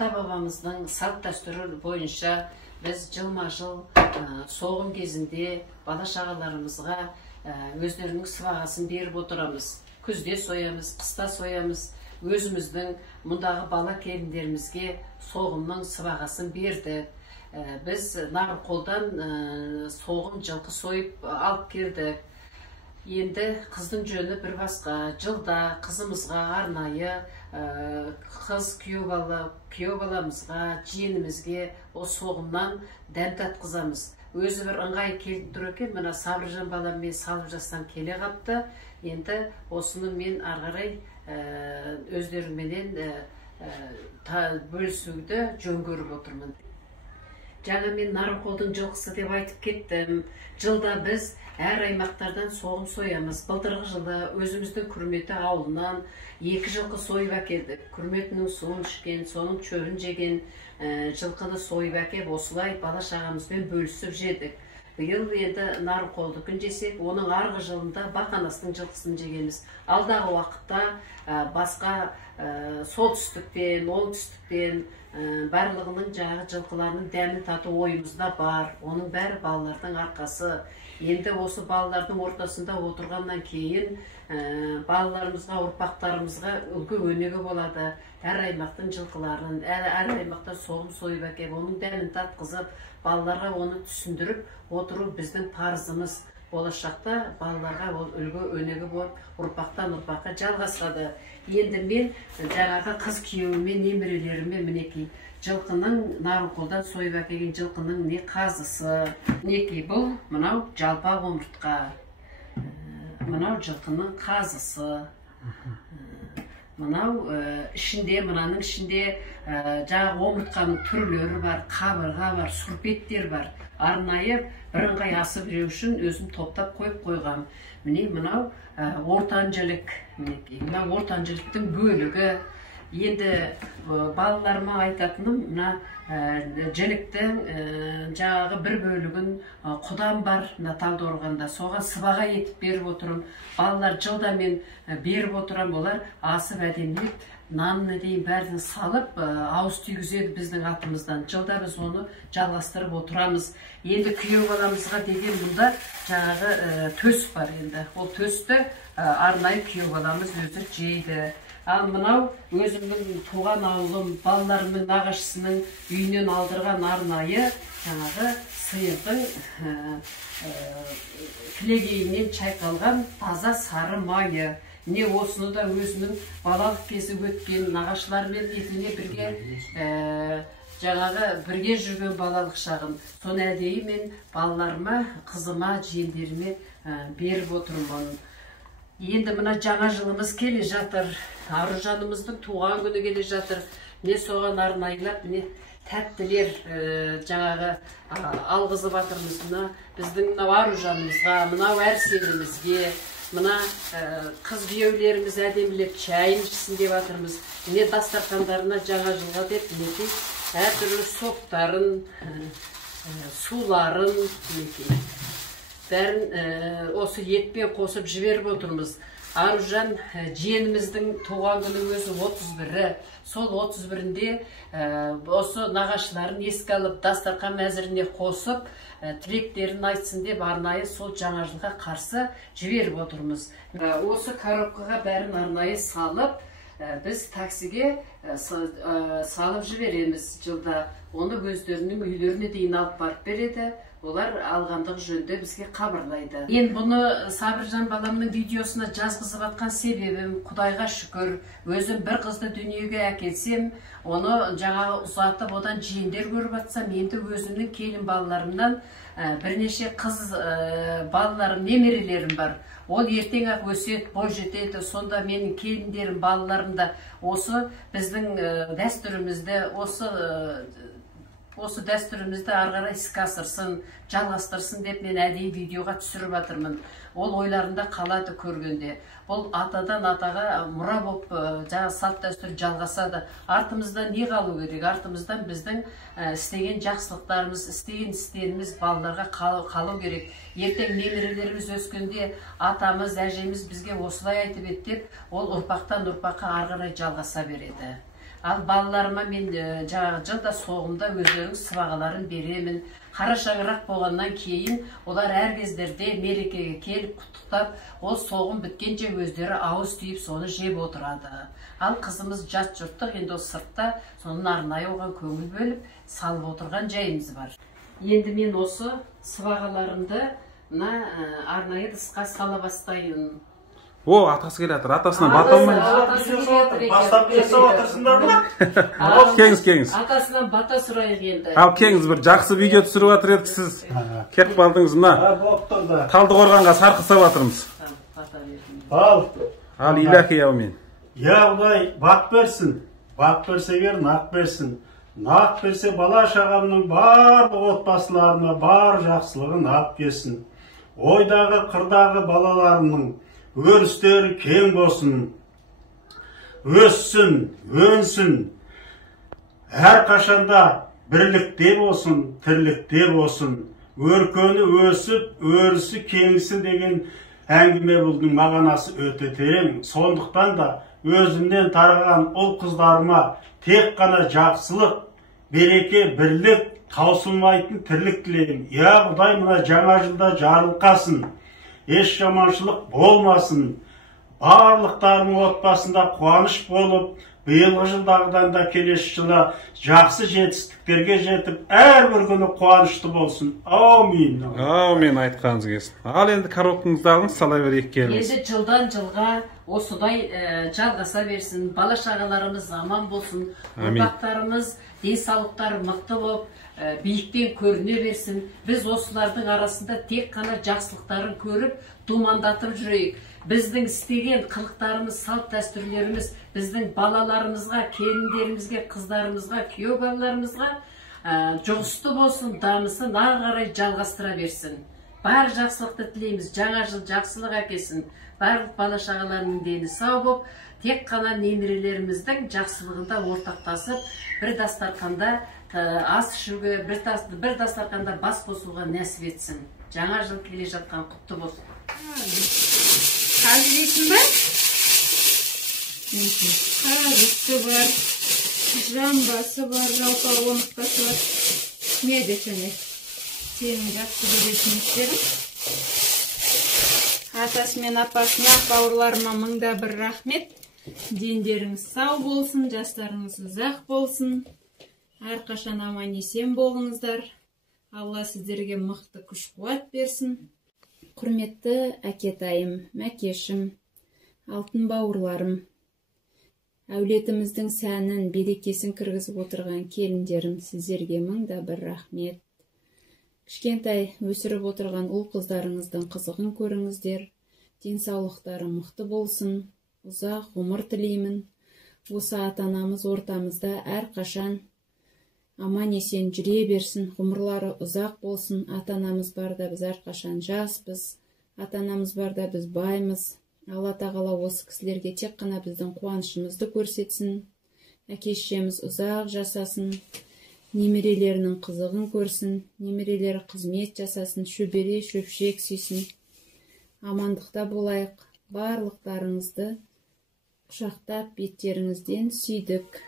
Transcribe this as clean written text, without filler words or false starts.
ата-бабамыздың салт дәстүрі бойынша біз жылма-жыл соғым кезінде бала-шағаларымызға өздерінің сыбағасын беріп отырамыз. Күзде соямыз, қыста соямыз. Өзіміздің мұндағы бала келіндерімізге соғымның сыбағасын бердік. Біз Нарынқолдан соғым жылқы сойып алып келдік. Енді қыздың жөні бір басқа. Жылда қызымызға арнайы қыз күйеу баламызға, жиенімізге о соғымнан дәм татқызамыз. Өзі бір ыңғай келіп тұр екен, мына Сабыржан балам мен салып жастан келе қапты. Енді осыны мен арғарай өздеріңменен бөлісуді жөн көріп отырмын. Жаңа мен Нарынқолдың жылқысы деп айтып кеттім. Жылда біз әр аймақтардан соғым соямыз. Былтырғы жылы өзіміздің Күрметі ауылынан 2 жылқы сойып әкелдік. Күрметінің суын ішкен, соның шөбін жеген жылқыны сойып әкеп, осылай бала-шағамызбен бөлісіп жедік. Биыл енді Нарынқолдыкін жесек, оның арғы жылында Бақанастың жылқысын жегенбіз. Алдағы уақытта басқа солтүстіктен, оңтүстіктен барлығының жағы жылқыларының дәмін тату ойымызда бар. Оның бәрі балалардың арқасы. Енді осы балалардың ортасында отырғаннан кейін балаларымызға, ұрпақтарымызға үлгі өнеге болады. Әр аймақтың жылқыларын, әр аймақтан соғым сойып әкеп, оның дәмін татқызып, балаларға оны түсіндіріп отыру біздің парызымыз. Болашақта балаларға ол үлгі өнеге болып, ұрпақтан ұрпаққа жалғасады. Енді мен жаңағы қыз күйеуімен, немерелеріме мінекей жылқының Нарынқолдан сойып әкелген жылқының не қазысы, мінекей бұл мынау жалпақ омыртқа, мынау жылқының қазысы. Мынау ішінде, мынаның ішінде жаңағы омыртқаның түрлері бар, қабырға бар, сүрпеттер бар. Арнайы бірыңғай асы біреу үшін өзім топтап қойып қойғам. Міне мынау ортан жілік, мінекей. Мынау ортан жіліктің бөлігі. Енді балаларыма айтатыным, мына жіліктің жаңағы бір бөлігін құдан бар Талдықорғанда, соған сыбаға етіп беріп отырым. Балалар жылда мен беріп отырам, олар асып әдемілеп, нанына дейін бәрін салып, ауыз түйгізеді біздің атымыздан. Жылда біз оны жалғастырып отырамыз. Енді күйеу баламызға деген мұнда жаңағы төс бар енді. Ол төсті арнайы күйеу баламыз өзі жейді. Ал мынау өзімнің туған ауылым, балаларымның нағашысының үйінен алдырған арнайы жаңағы сиырдың кілегейінен чайқалған таза сары майы. Не осыны да өзінің балалық кезі өткен нағашылармен етіне бірге бірге жүрген балалық шағым. Соны әдейі мен балаларыма, қызыма, жиендеріме беріп отырмын. Енді мына жаңа жылымыз келе жатыр. Аружанымыздың туған күні келе жатыр. Не соған арнайлап, не тәттілер жаңағы алғызып жатырмыз. Біздің мынау Аружанымызға, мынау Әрсенімізге, мына қыз күйеулеріміз әдемілеп шайын ішсін деп жатырмыз. Не дастархандарына жаңа жылға деп, мінекей әртүрлі соптарын, суларын, мінекей бәрін осы етпен қосып жіберіп отырмыз. Аружан жиеніміздің туған күні өзі 31-і. Сол 31-інде осы нағашыларын еске алып, дастархан мәзіріне қосып, тілектерін айтсын деп арнайы сол жаңа жылға қарсы жіберіп отырмыз. Осы коробкаға бәрін арнайы салып, біз таксиге салып жібереміз жылда. Оны өздерінің үйлеріне дейін алып барып береді. Олар алғандық жөнде бізге хабарлайды. Мен бұны Сабыржан баламның видеосына жазғызып атқан себебім, Құдайға шүкір, өзім бір қызды дүниеге әкелсем, оны жаңағы ұзатып, одан жиендер көріп атсам, енді өзімнің келін балаларымнан бірнеше қыз балаларым, немерелерім бар. Ол ертең ақ өсет, бой жетеді. Сонда менің келіндерім, балаларым да осы біздің дәстүрімізді, осы дәстүрімізді арғарай іске асырсын, жалғастырсын деп мен әдейі видеоға түсіріп жатырмын. Ол ойларында қалады көргенде. Бұл атадан атаға мұра болып жаңа салт дәстүр жалғасады. Артымызда не қалу керек? Артымыздан біздің істеген жақсылықтарымыз, істеген істеріміз балаларға қалу керек. Ертең немерелеріміз өскенде атамыз, әжеміз бізге осылай айтып еді деп, ол ұрпақтан ұрпаққа арғарай жалғаса береді. Ал балаларыма мен жаңағы жылда соғымда өздерінің сыбағаларын беремін. Қара шаңырақ болғаннан кейін олар әр кездерде мерекеге келіп құттықтап, ол соғым біткенше өздері ауыз түйіп соны жеп отырады. Ал қызымыз жат жұрттық, енді ол сыртта соның арнайы оған көңіл бөліп салып отырған жайымыз бар. Енді мен осы сыбағаларымды арнайы дысқа сала бастайын. О, атасы келатыр. Атасынан бата алмаймыз. Бастап жасап отырсыңдар ма? Кеңіз. Атасынан бата сұрайық енді. Ал кеңіз бір жақсы видео түсіріп жатыр едік сіз. Кетіп қалдыңыз мына. Талдықорғанға сарқы сап жатырмыз. Ал иләхи әумин. Я Құдай бақ берсін. Бақ берсе егер нақ берсін. Нақ берсе бала шағамның барлық отбасыларына бар жақсылығын ап келсін. Ойдағы қырдағы балаларымның өрістері кең болсын, өссін, өнсін, әр қашанда бірлікте болсын, тірлікте болсын, өркені өсіп, өрісі кеңісін деген әңгіме бұлдың мағанасы өте терең. Сондықтан да өзімнен тараған ұл қыздарыма тек қана жақсылық, береке, бірлік, таусылмайтын тірлік тілеймін. Я Құдай, мына жаңа жылда жарылқасын. Еш жаманшылық болмасын. Барлықтарының отбасында қуаныш болып, биылғы жылдағыдан да келесі жылы жақсы жетістіктерге жетіп, әрбір күні қуанышты болсын. Аумин. Аумин айтқаныңыз келсін. Ал енді коробкаңызды алыңыз, сала берейік келіңіз. Енді жылдан жылға осыдай жалғаса берсін, бала шағаларымыз аман болсын, ұрпақтарымыз денсаулықтары мықты болып, биіктен көріне берсін. Біз осылардың арасында тек қана жақсылықтарын көріп, думандатып жүрейік. Біздің істеген қылықтарымыз, салт дәстүрлеріміз біздің балаларымызға, келіндерімізге, қыздарымызға, күйеу балаларымызға жұғысты болсын, дамысын, ары қарай жалғастыра берсін. Бар жақсылықты тілейміз, жаңа жыл жақсылық әкелсін. Барлық бала шағаларының дені сау болып, тек қана немерелеріміздің жақсылығында ортақтасып, бір дастарханда ас ішуге, бір дастарханда бас қосуға нәсіп етсін. Жаңа жыл келе жатқан құтты болсын. Қазір есім бар? Қарысы бар, жамбасы бар, жалпа омыртқасы бар. Не десене? Сенің жақсы көретін істерің. Атасы мен апасына, бауырларыма мыңда бір рахмет. Дендеріңіз сау болсын, жастарыңыз ұзақ болсын. Әрқашан аман есен болыңыздар. Алла сіздерге мықты күш қуат берсін. Құрметті әкетайым, мәкешім, алтын бауырларым, әулетіміздің сәнін, берекесін кіргізіп отырған келіндерім, сіздерге мыңда бір рахмет. Кішкентай өсіріп отырған ұл қыздарыңыздың қызығын көріңіздер, денсаулықтары мықты болсын, ұзақ ғұмыр тілеймін. Осы ата-анамыз ортамызда әрқашан аман есен жүре берсін, ғұмырлары ұзақ болсын. Ата-анамыз барда біз әрқашан жаспыз, ата-анамыз барда біз баймыз. Алла тағала осы кісілерге тек қана біздің қуанышымызды көрсетсін. Әке-шешеміз ұзақ жасасын, немерелерінің қызығын көрсін, немерелері қызмет жасасын, шөбере шөпшек сүйсін. Амандықта болайық. Барлықтарыңызды құшақтап беттеріңізден сүйдік.